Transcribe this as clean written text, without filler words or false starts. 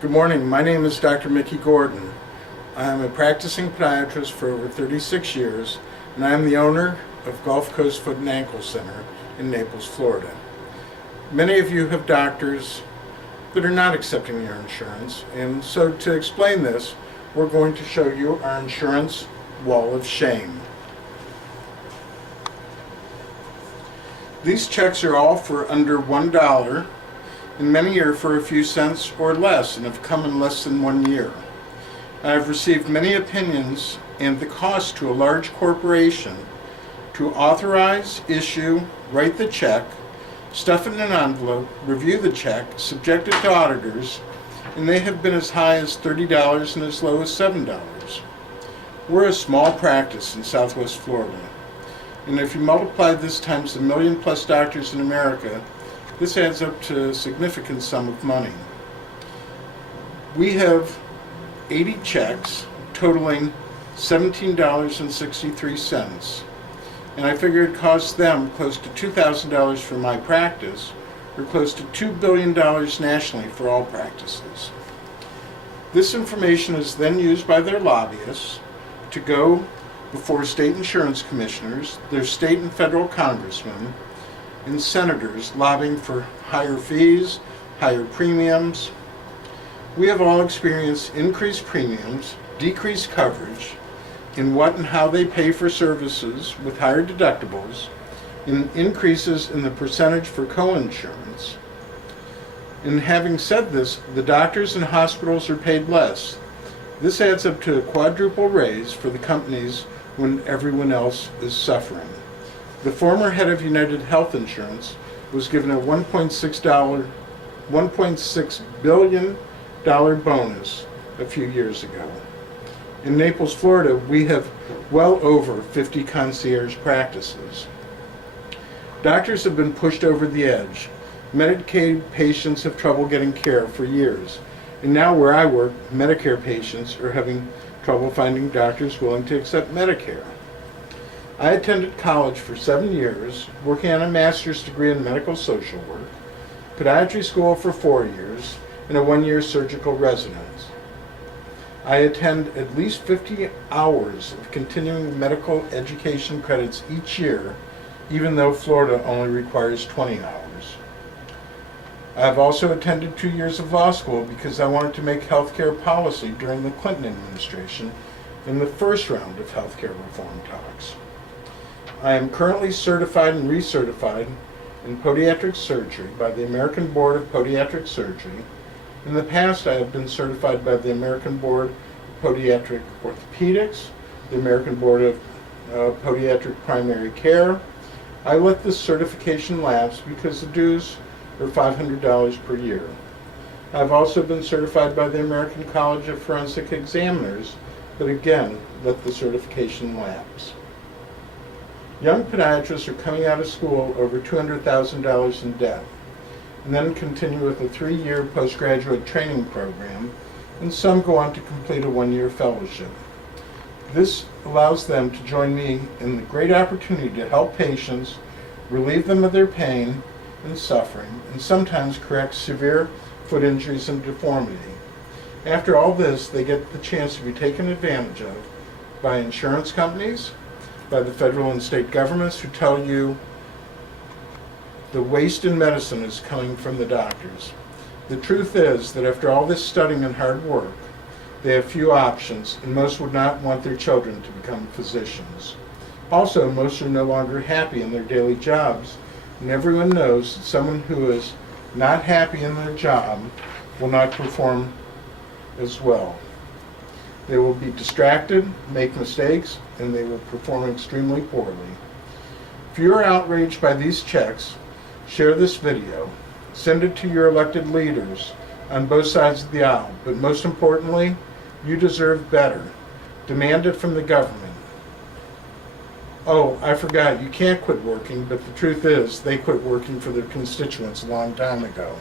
Good morning. My name is Dr. Mickey Gordon. I am a practicing podiatrist for over 36 years, and I am the owner of Gulf Coast Foot and Ankle Center in Naples, Florida. Many of you have doctors that are not accepting your insurance, and so to explain this, we're going to show you our insurance wall of shame. These checks are all for under $1, and many are for a few cents or less and have come in less than 1 year. I have received many opinions and the cost to a large corporation to authorize, issue, write the check, stuff it in an envelope, review the check, subject it to auditors, and they have been as high as $30 and as low as $7. We're a small practice in Southwest Florida, and if you multiply this times the million-plus doctors in America, this adds up to a significant sum of money. We have 80 checks totaling $17.63, and I figure it costs them close to $2,000 for my practice, or close to $2 billion nationally for all practices. This information is then used by their lobbyists to go before state insurance commissioners, their state and federal congressmen, and senators lobbying for higher fees, higher premiums. We have all experienced increased premiums, decreased coverage, in what and how they pay for services with higher deductibles, and increases in the percentage for co-insurance. And having said this, the doctors and hospitals are paid less. This adds up to a quadruple raise for the companies when everyone else is suffering. The former head of United Health Insurance was given a $1.6 billion bonus a few years ago. In Naples, Florida, we have well over 50 concierge practices. Doctors have been pushed over the edge. Medicaid patients have trouble getting care for years. And now where I work, Medicare patients are having trouble finding doctors willing to accept Medicare. I attended college for 7 years, working on a master's degree in medical social work, podiatry school for 4 years, and a 1-year surgical residence. I attend at least 50 hours of continuing medical education credits each year, even though Florida only requires 20 hours. I have also attended 2 years of law school because I wanted to make healthcare policy during the Clinton administration in the first round of healthcare reform talks. I am currently certified and recertified in podiatric surgery by the American Board of Podiatric Surgery. In the past, I have been certified by the American Board of Podiatric Orthopedics, the American Board of Podiatric Primary Care. I let this certification lapse because the dues are $500 per year. I've also been certified by the American College of Forensic Examiners, but again, let the certification lapse. Young podiatrists are coming out of school over $200,000 in debt, and then continue with a 3-year postgraduate training program, and some go on to complete a 1-year fellowship. This allows them to join me in the great opportunity to help patients, relieve them of their pain and suffering, and sometimes correct severe foot injuries and deformity. After all this, they get the chance to be taken advantage of by insurance companies, by the federal and state governments who tell you the waste in medicine is coming from the doctors. The truth is that after all this studying and hard work, they have few options, and most would not want their children to become physicians. Also, most are no longer happy in their daily jobs, and everyone knows that someone who is not happy in their job will not perform as well. They will be distracted, make mistakes, and they will perform extremely poorly. If you are outraged by these checks, share this video, send it to your elected leaders on both sides of the aisle, but most importantly, you deserve better. Demand it from the government. Oh, I forgot, you can't quit working, but the truth is they quit working for their constituents a long time ago.